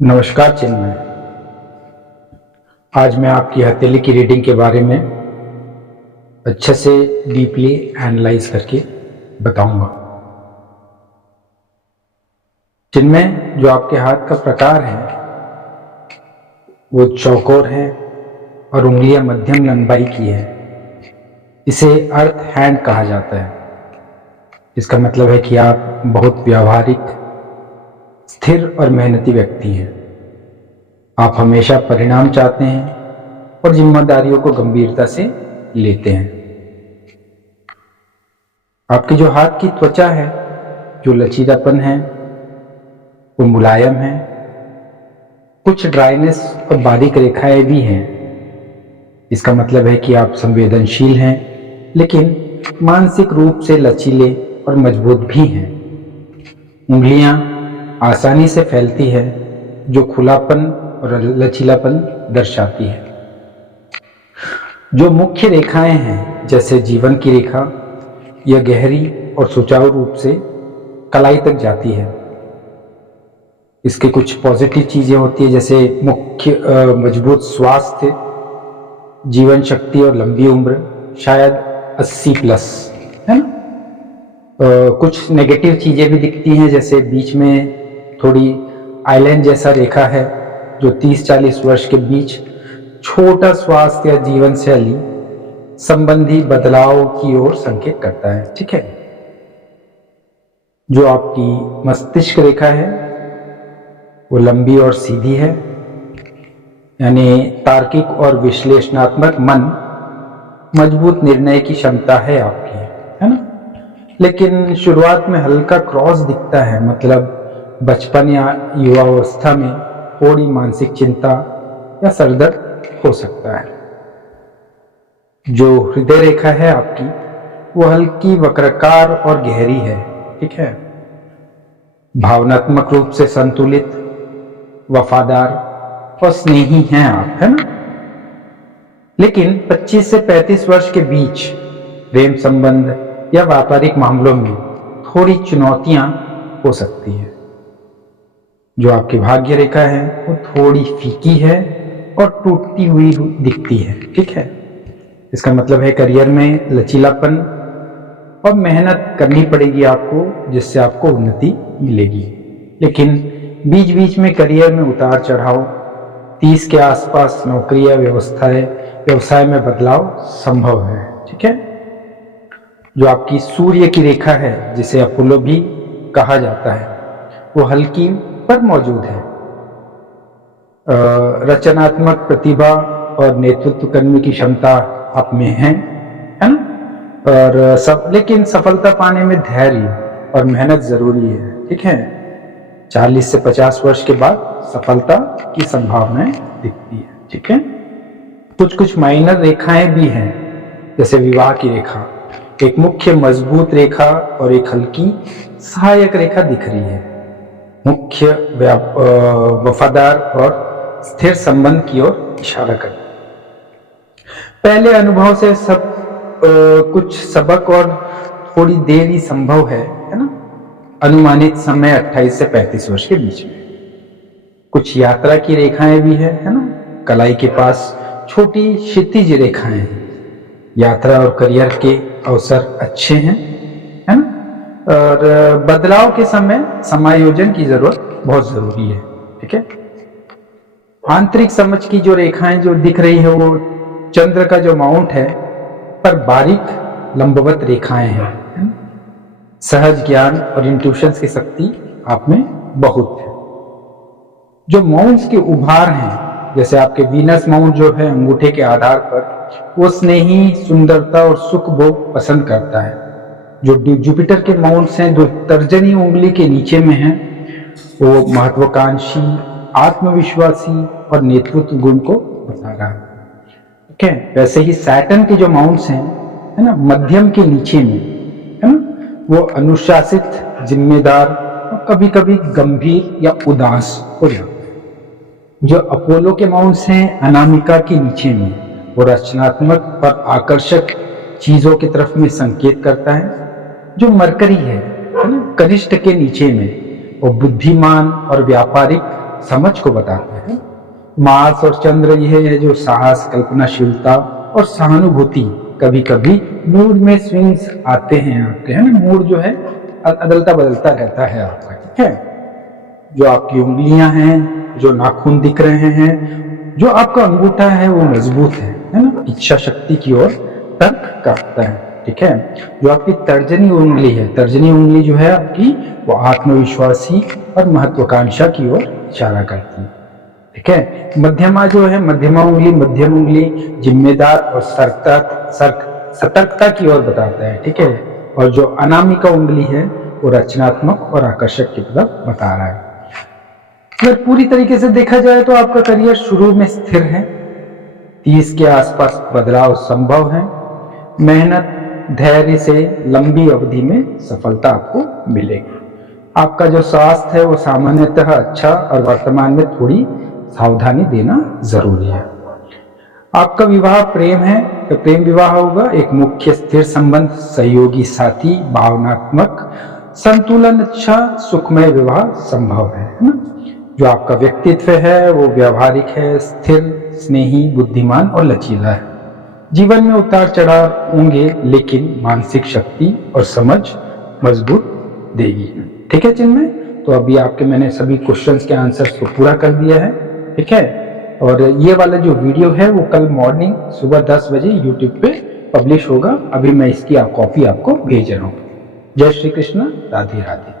नमस्कार चिन्मय। आज मैं आपकी हथेली की रीडिंग के बारे में अच्छे से डीपली एनालाइज करके बताऊंगा। चिन्मय, जो आपके हाथ का प्रकार है वो चौकोर है और उंगलियां मध्यम लंबाई की है। इसे अर्थ हैंड कहा जाता है। इसका मतलब है कि आप बहुत व्यावहारिक, स्थिर और मेहनती व्यक्ति हैं। आप हमेशा परिणाम चाहते हैं और जिम्मेदारियों को गंभीरता से लेते हैं। आपके जो हाथ की त्वचा है, जो लचीलापन है, वो मुलायम है। कुछ ड्राइनेस और बारीक रेखाएं भी हैं। इसका मतलब है कि आप संवेदनशील हैं, लेकिन मानसिक रूप से लचीले और मजबूत भी हैं। उंगलियां आसानी से फैलती है, जो खुलापन और लचीलापन दर्शाती है। जो मुख्य रेखाएं हैं, जैसे जीवन की रेखा, यह गहरी और सुचारू रूप से कलाई तक जाती है। इसके कुछ पॉजिटिव चीजें होती है, जैसे मुख्य मजबूत स्वास्थ्य, जीवन शक्ति और लंबी उम्र, शायद 80 प्लस, है ना। कुछ नेगेटिव चीजें भी दिखती हैं, जैसे बीच में थोड़ी आइलैंड जैसा रेखा है, जो 30-40 वर्ष के बीच छोटा स्वास्थ्य या जीवन शैली संबंधी बदलाव की ओर संकेत करता है। ठीक है। जो आपकी मस्तिष्क रेखा है वो लंबी और सीधी है, यानी तार्किक और विश्लेषणात्मक मन, मजबूत निर्णय की क्षमता है आपकी, है ना। लेकिन शुरुआत में हल्का क्रॉस दिखता है, मतलब बचपन या युवावस्था में थोड़ी मानसिक चिंता या सरदर्द हो सकता है। जो हृदय रेखा है आपकी, वो हल्की वक्राकार और गहरी है। ठीक है। भावनात्मक रूप से संतुलित, वफादार और स्नेही हैं आप, है ना। लेकिन 25 से 35 वर्ष के बीच प्रेम संबंध या व्यापारिक मामलों में थोड़ी चुनौतियां हो सकती है। जो आपकी भाग्य रेखा है वो थोड़ी फीकी है और टूटती हुई दिखती है। ठीक है। इसका मतलब है करियर में लचीलापन और मेहनत करनी पड़ेगी आपको, जिससे आपको उन्नति मिलेगी। लेकिन बीच बीच में करियर में उतार चढ़ाव, 30 के आसपास नौकरी या व्यवसाय में बदलाव संभव है। ठीक है। जो आपकी सूर्य की रेखा है, जिसे अपोलो भी कहा जाता है, वो हल्की पर मौजूद है। रचनात्मक प्रतिभा और नेतृत्व करने की क्षमता आप में है ना। और लेकिन सफलता पाने में धैर्य और मेहनत जरूरी है। ठीक है। 40 से 50 वर्ष के बाद सफलता की संभावनाएं दिखती है। ठीक है। कुछ माइनर रेखाएं भी हैं, जैसे विवाह की रेखा, एक मुख्य मजबूत रेखा और एक हल्की सहायक रेखा दिख रही है। मुख्य वफादार और स्थिर संबंध की ओर इशारा कर। पहले अनुभव से कुछ सबक और थोड़ी देरी संभव है ना। अनुमानित समय 28 से 35 वर्ष के बीच में। कुछ यात्रा की रेखाएं भी है ना। कलाई के पास छोटी क्षितिज रेखाएं हैं। यात्रा और करियर के अवसर अच्छे हैं, है ना। और बदलाव के समय समायोजन की जरूरत बहुत जरूरी है। ठीक है। आंतरिक समझ की जो रेखाएं जो दिख रही है, वो चंद्र का जो माउंट है पर बारीक लंबवत रेखाएं हैं। सहज ज्ञान और इंट्यूशंस की शक्ति आप में बहुत है। जो माउंट्स के उभार हैं, जैसे आपके वीनस माउंट जो है अंगूठे के आधार पर, वो स्नेही, सुंदरता और सुख भोग पसंद करता है। जो जुपिटर के माउंट्स हैं, जो तर्जनी उंगली के नीचे में हैं, वो महत्वाकांक्षी, आत्मविश्वासी और नेतृत्व गुण को बता रहा है। ठीक है। वैसे ही सैटर्न के जो माउंट्स हैं, है ना, मध्यम के नीचे में, है ना, वो अनुशासित, जिम्मेदार और कभी कभी गंभीर या उदास हो जाते हैं। जो अपोलो के माउंट्स हैं अनामिका के नीचे में, वो रचनात्मक और आकर्षक चीजों की तरफ में संकेत करता है। जो मरकरी है ना, कनिष्ठ के नीचे में, वो बुद्धिमान और व्यापारिक समझ को बताते हैं। मार्स और चंद्र यह है जो साहस, कल्पनाशीलता और सहानुभूति, कभी कभी मूड में स्विंग्स आते हैं ना, मूड जो है अदलता बदलता रहता है आपका, ठीक है। जो आपकी उंगलियां हैं, जो नाखून दिख रहे हैं, जो आपका अंगूठा है वो मजबूत है ना, इच्छा शक्ति की ओर तर्क करता है, ठीक है। जो आपकी तर्जनी उंगली है, तर्जनी उंगली जो है आपकी, वो आत्मविश्वासी और महत्वाकांक्षा की ओर इशारा करती है, ठीक है। मध्यमा जो है, मध्यम उंगली जिम्मेदार और सतर्कता की ओर बताता है, ठीक है। और जो अनामिका उंगली है वो रचनात्मक और आकर्षक की तरफ बता रहा है। अगर पूरी तरीके से देखा जाए तो आपका करियर शुरू में स्थिर है, 30 के आसपास बदलाव संभव है, मेहनत धैर्य से लंबी अवधि में सफलता आपको मिलेगी। आपका जो स्वास्थ्य है वो सामान्यतः अच्छा, और वर्तमान में थोड़ी सावधानी देना जरूरी है। आपका विवाह प्रेम है तो प्रेम विवाह होगा, एक मुख्य स्थिर संबंध, सहयोगी साथी, भावनात्मक संतुलन अच्छा, सुखमय विवाह संभव है ना। जो आपका व्यक्तित्व है वो व्यवहारिक है, स्थिर, स्नेही, बुद्धिमान और लचीला है। जीवन में उतार चढ़ाव होंगे, लेकिन मानसिक शक्ति और समझ मजबूत देगी, ठीक है चिन्मय। तो अभी आपके मैंने सभी क्वेश्चंस के आंसर्स को पूरा कर दिया है, ठीक है। और ये वाला जो वीडियो है वो कल मॉर्निंग सुबह 10 बजे यूट्यूब पे पब्लिश होगा। अभी मैं इसकी कॉपी आपको भेज रहा हूँ। जय श्री कृष्ण, राधे राधे।